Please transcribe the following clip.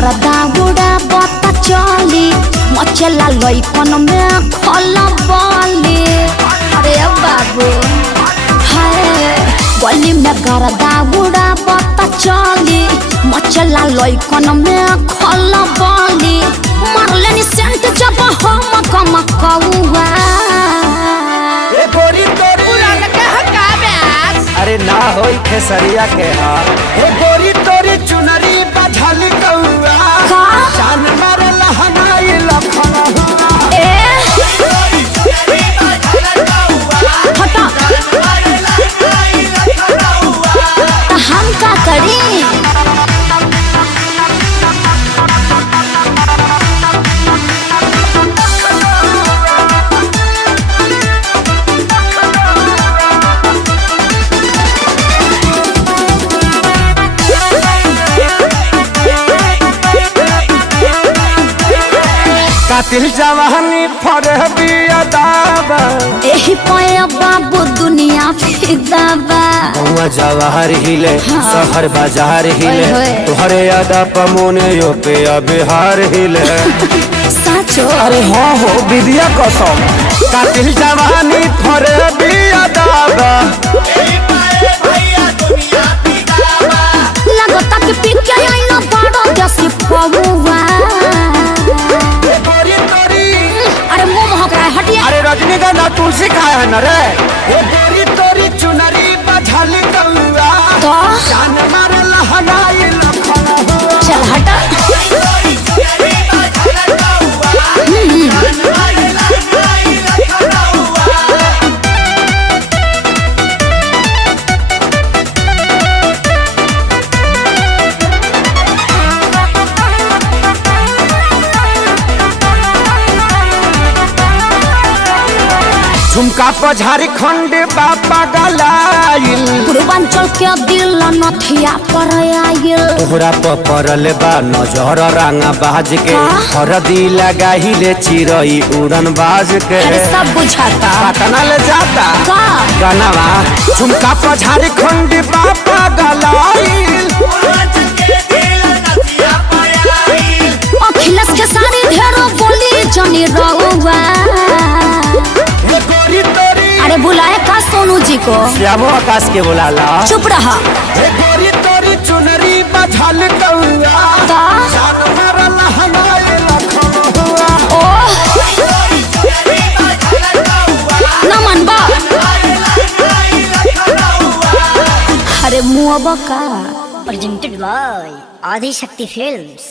गरदा गुड़ा बता चली मचला लइकन में खला बाली। अरे बाबू हाय गली में गरदा गुड़ा बता चली मचला लइकन में खला बाली। मारले नि सेंट जब हम कम कौआ अरे ना होई खेसरिया के हा हे गोरी तोरी चुनरी बझल कौआ जान मारे लहनाई लखना ए हटा हम का करी। कातिल जवानी फरहबी अदाबा एही पाया बाबू दुनिया फिदाबा। गौवा जवाहर हिले शहर बाजार हिले तोहरे अदा पमोने यो पे बिहार हिले साचो। अरे हाँ हो विद्या कसम कातिल जवानी फरहबी अदाबा लगता कि पिके आइना बड़ा जैसे पौवा। अरे मुंह महक रहा है हटिया। अरे रजनीगंधा तुलसी खाए है न रे ये गोरी तोरी चुनरी बझल कौआ तो जान मारे लहनाई लखना हुआ। चल हटा झुमका पर झारखंड बापा गलाइल पूर्वांचल के दिल नथिया पर आइल। तोहरा पर पड़ल बा नजर रांगा बाज के हरदी लगाहिले चिरई उड़न बाज के। अरे सब बुझाता पटना ले जाता का गनवा झुमका पर झारखंड बापा गलाइल अखिलेश के सारी ढेरों बोली जनी रहुआ। अरे बुलाए का सोनू जी को श्यामो आकाश के बुलाला। चुप रहा हे गोरी तोरी चुनरी बझल कौआ ता जान मारे लहनाई लखना हुआ। ओ न मनबा अरे मुआबा का presented by Adi Shakti Films।